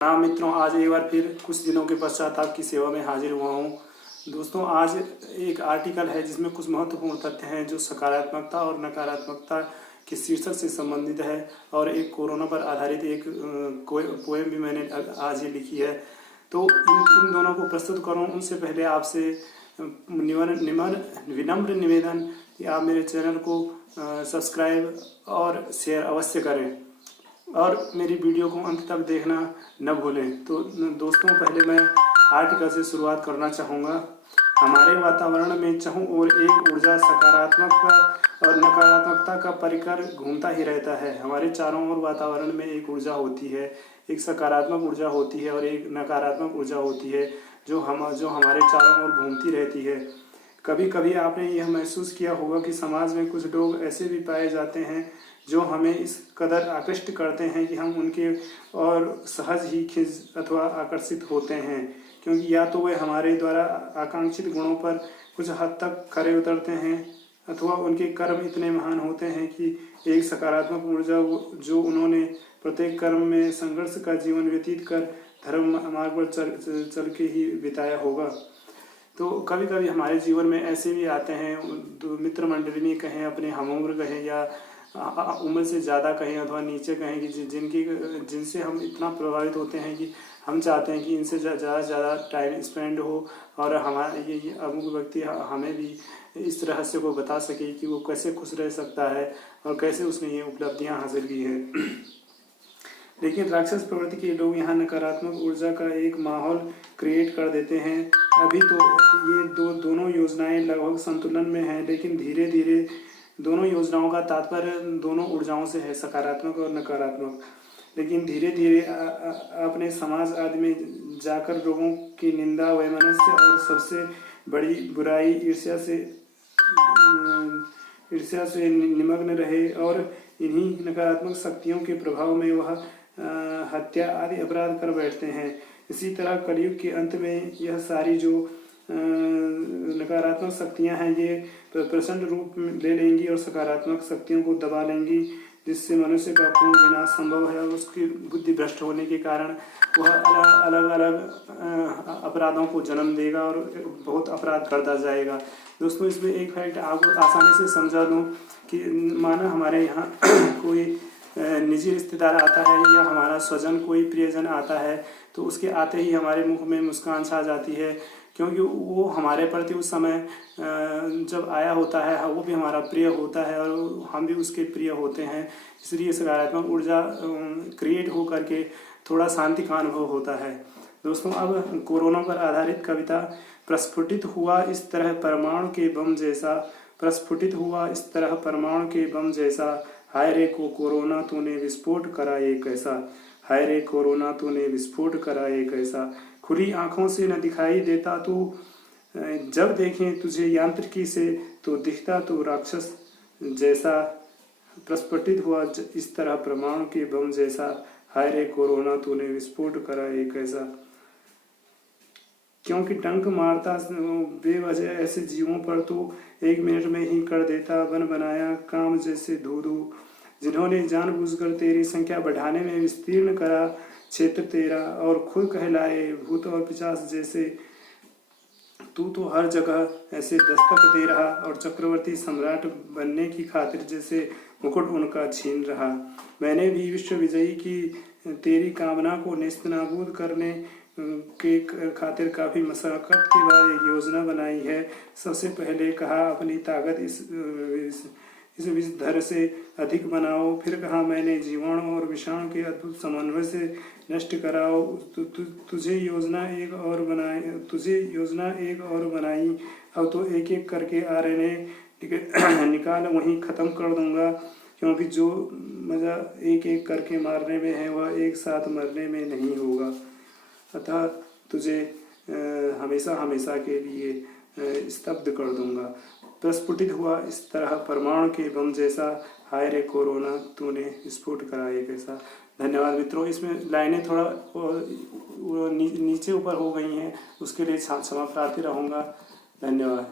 हाँ मित्रों, आज एक बार फिर कुछ दिनों के पश्चात आपकी सेवा में हाजिर हुआ हूँ। दोस्तों, आज एक आर्टिकल है जिसमें कुछ महत्वपूर्ण तथ्य हैं जो सकारात्मकता और नकारात्मकता के शीर्षक से संबंधित है, और एक कोरोना पर आधारित एक पोएम भी मैंने आज ही लिखी है। तो इन दोनों को प्रस्तुत करूँ उनसे पहले आपसे विनम्र निवेदन कि आप मेरे चैनल को सब्सक्राइब और शेयर अवश्य करें और मेरी वीडियो को अंत तक देखना न भूलें। तो दोस्तों, पहले मैं आर्टिकल से शुरुआत करना चाहूँगा। हमारे वातावरण में चारों ओर एक ऊर्जा सकारात्मक और नकारात्मकता का परिकर घूमता ही रहता है। हमारे चारों ओर वातावरण में एक ऊर्जा होती है, एक सकारात्मक ऊर्जा होती है और एक नकारात्मक ऊर्जा होती है जो हमारे चारों ओर घूमती रहती है। कभी कभी आपने यह महसूस किया होगा कि समाज में कुछ लोग ऐसे भी पाए जाते हैं जो हमें इस कदर आकृष्ट करते हैं कि हम उनके और सहज ही खिंच अथवा आकर्षित होते हैं, क्योंकि या तो वे हमारे द्वारा आकांक्षित गुणों पर कुछ हद तक खरे उतरते हैं अथवा उनके कर्म इतने महान होते हैं कि एक सकारात्मक ऊर्जा जो उन्होंने प्रत्येक कर्म में संघर्ष का जीवन व्यतीत कर धर्म मार्ग पर चल के ही बिताया होगा। तो कभी कभी हमारे जीवन में ऐसे भी आते हैं, मित्र मंडली में कहें, अपने हम उम्र कहें या उम्र से ज़्यादा कहें अथवा नीचे कहें, कि जिनसे हम इतना प्रभावित होते हैं कि हम चाहते हैं कि इनसे ज़्यादा से ज़्यादा टाइम स्पेंड हो और हमारा ये अमुक व्यक्ति हमें भी इस रहस्य को बता सके कि वो कैसे खुश रह सकता है और कैसे उसने ये उपलब्धियाँ हासिल की है। लेकिन राक्षस प्रवृत्ति के लोग यहाँ नकारात्मक ऊर्जा का एक माहौल क्रिएट कर देते हैं। अभी तो ये दोनों योजनाएं लगभग संतुलन में हैं, लेकिन धीरे धीरे दोनों योजनाओं का तात्पर्य दोनों ऊर्जाओं से है, सकारात्मक और नकारात्मक। लेकिन धीरे धीरे अपने समाज आदि में जाकर लोगों की निंदा, वैमनस्य और सबसे बड़ी बुराई ईर्ष्या से निमग्न रहे और इन्हीं नकारात्मक शक्तियों के प्रभाव में वह हत्या आदि अपराध कर बैठते हैं। इसी तरह कलयुग के अंत में यह सारी जो नकारात्मक शक्तियां हैं ये प्रचंड रूप ले लेंगी और सकारात्मक शक्तियों को दबा लेंगी, जिससे मनुष्य का पूर्ण विनाश संभव है और उसकी बुद्धि भ्रष्ट होने के कारण वह अलग अलग अपराधों को जन्म देगा और बहुत अपराध करता जाएगा। दोस्तों, इसमें एक फैक्ट आपको आसानी से समझा दूँ कि माना हमारे यहाँ कोई निजी रिश्तेदार आता है या हमारा स्वजन कोई प्रियजन आता है, तो उसके आते ही हमारे मुख में मुस्कान छा जाती है, क्योंकि वो हमारे प्रति उस समय जब आया होता है वो भी हमारा प्रिय होता है और हम भी उसके प्रिय होते हैं। इसलिए सकारात्मक ऊर्जा क्रिएट हो करके थोड़ा शांति का अनुभव होता है। दोस्तों, अब कोरोना पर आधारित कविता। प्रस्फुटित हुआ इस तरह परमाणु के बम जैसा, प्रस्फुटित हुआ इस तरह परमाणु के बम जैसा, हाय रे कोरोना तूने विस्फोट करा ये कैसा, हाय रे कोरोना तूने विस्फोट करा ये कैसा, खुली आंखों से न दिखाई देता तू, जब देखें तुझे यांत्रिकी से तो दिखता तू राक्षस जैसा, प्रस्फुटित हुआ इस तरह परमाणु के बम जैसा, हाय रे कोरोना तूने विस्फोट करा ये कैसा। क्योंकि डंक मारता बेवजह ऐसे जीवों पर तो 1 मिनट में ही कर देता बन बनाया काम जैसे धू, जिन्होंने जानबूझकर तेरी संख्या बढ़ाने में विस्तीर्ण करा क्षेत्र तेरा और खुद कहलाए भूत और पिशाच जैसे, तू तो हर जगह ऐसे दस्तक दे रहा और चक्रवर्ती सम्राट बनने की खातिर जैसे मुकुट उनका छीन रहा। मैंने भी विश्व विजयी की तेरी कामना को नेस्तनाबूद करने के खातिर काफ़ी मशक्क़त के बाद एक योजना बनाई है। सबसे पहले कहा अपनी ताकत इस विषधर से अधिक बनाओ, फिर कहा मैंने जीवाणु और विषाणु के अद्भुत समन्वय से नष्ट कराओ, तुझे योजना एक और बनाई, अब तो एक एक करके RNA निकाल वहीं ख़त्म कर दूंगा, क्योंकि जो मज़ा एक एक करके मारने में है वह एक साथ मरने में नहीं होगा, अतः तुझे हमेशा हमेशा के लिए स्तब्ध कर दूंगा। प्रस्फुटित हुआ इस तरह परमाणु के बम जैसा, हाय रे कोरोना तूने विस्फोट करा ये कैसा। धन्यवाद मित्रों, इसमें लाइनें थोड़ा नीचे ऊपर हो गई हैं, उसके लिए क्षमा प्रार्थी रहूँगा। धन्यवाद।